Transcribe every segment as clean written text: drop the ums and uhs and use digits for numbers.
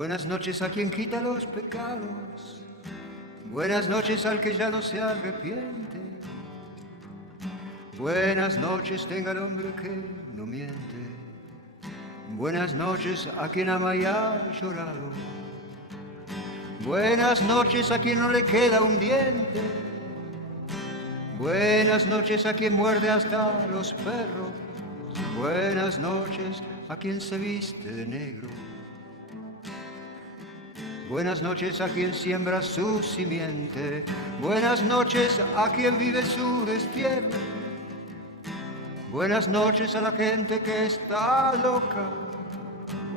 Buenas noches a quien quita los pecados. Buenas noches al que ya no se arrepiente. Buenas noches tenga el hombre que no miente. Buenas noches a quien ama y ha llorado. Buenas noches a quien no le queda un diente. Buenas noches a quien muerde hasta los perros. Buenas noches a quien se viste de negro. Buenas noches a quien siembra su simiente. Buenas noches a quien vive su destierro. Buenas noches a la gente que está loca.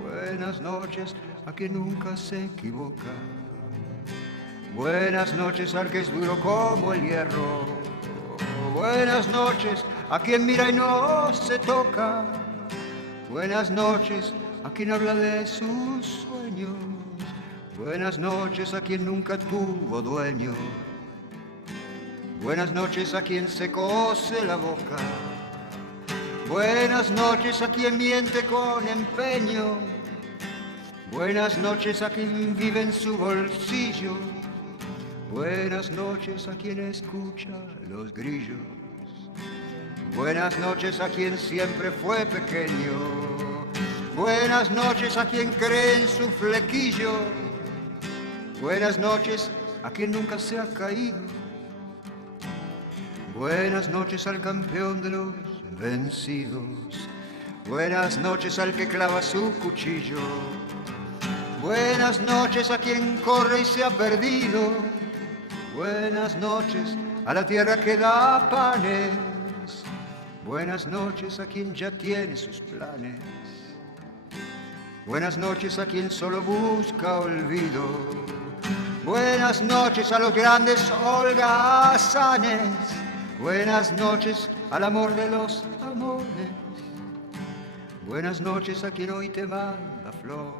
Buenas noches a quien nunca se equivoca. Buenas noches al que es duro como el hierro. Buenas noches a quien mira y no se toca. Buenas noches a quien habla de sus sueños. Buenas noches a quien nunca tuvo dueño. Buenas noches a quien se cose la boca. Buenas noches a quien miente con empeño. Buenas noches a quien vive en su bolsillo. Buenas noches a quien escucha los grillos. Buenas noches a quien siempre fue pequeño. Buenas noches a quien cree en su flequillo. Buenas noches a quien nunca se ha caído. Buenas noches al campeón de los vencidos. Buenas noches al que clava su cuchillo. Buenas noches a quien corre y se ha perdido. Buenas noches a la tierra que da panes. Buenas noches a quien ya tiene sus planes. Buenas noches a quien solo busca olvido. Buenas noches a los grandes holgazanes. Buenas noches al amor de los amores. Buenas noches a quien hoy te manda flores.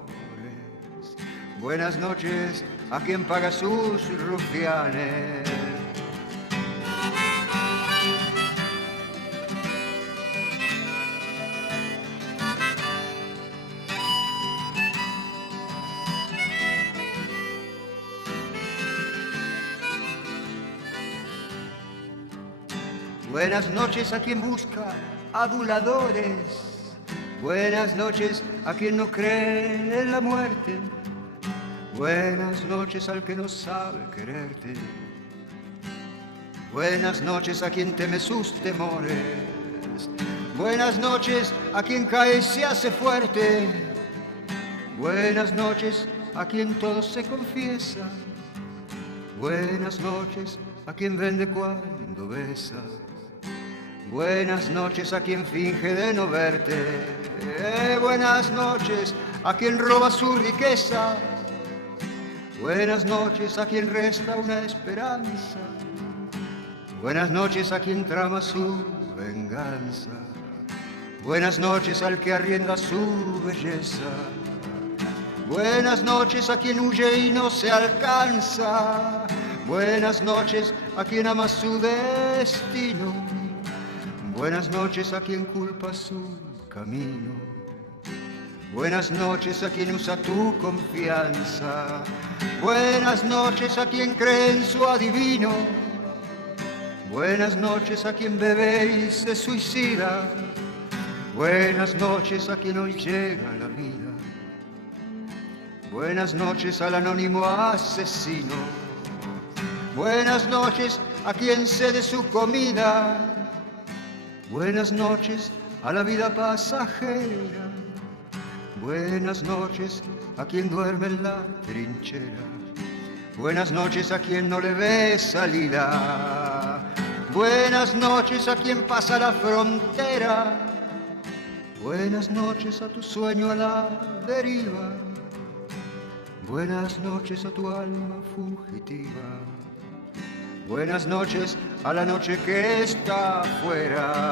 Buenas noches a quien paga sus rufianes. Buenas noches a quien busca aduladores. Buenas noches a quien no cree en la muerte. Buenas noches al que no sabe quererte. Buenas noches a quien teme sus temores. Buenas noches a quien cae y se hace fuerte. Buenas noches a quien todo se confiesa. Buenas noches a quien vende cuando besa. Buenas noches a quien finge de no verte. Buenas noches a quien roba su riqueza. Buenas noches a quien resta una esperanza. Buenas noches a quien trama su venganza. Buenas noches al que arrienda su belleza. Buenas noches a quien huye y no se alcanza. Buenas noches a quien ama su destino. Buenas noches a quien culpa su camino. Buenas noches a quien usa tu confianza. Buenas noches a quien cree en su adivino. Buenas noches a quien bebe y se suicida. Buenas noches a quien hoy llega a la vida. Buenas noches al anónimo asesino. Buenas noches a quien cede su comida. Buenas noches a la vida pasajera. Buenas noches a quien duerme en la trinchera. Buenas noches a quien no le ve salida. Buenas noches a quien pasa la frontera. Buenas noches a tu sueño a la deriva. Buenas noches a tu alma fugitiva. Buenas noches a la noche que está afuera.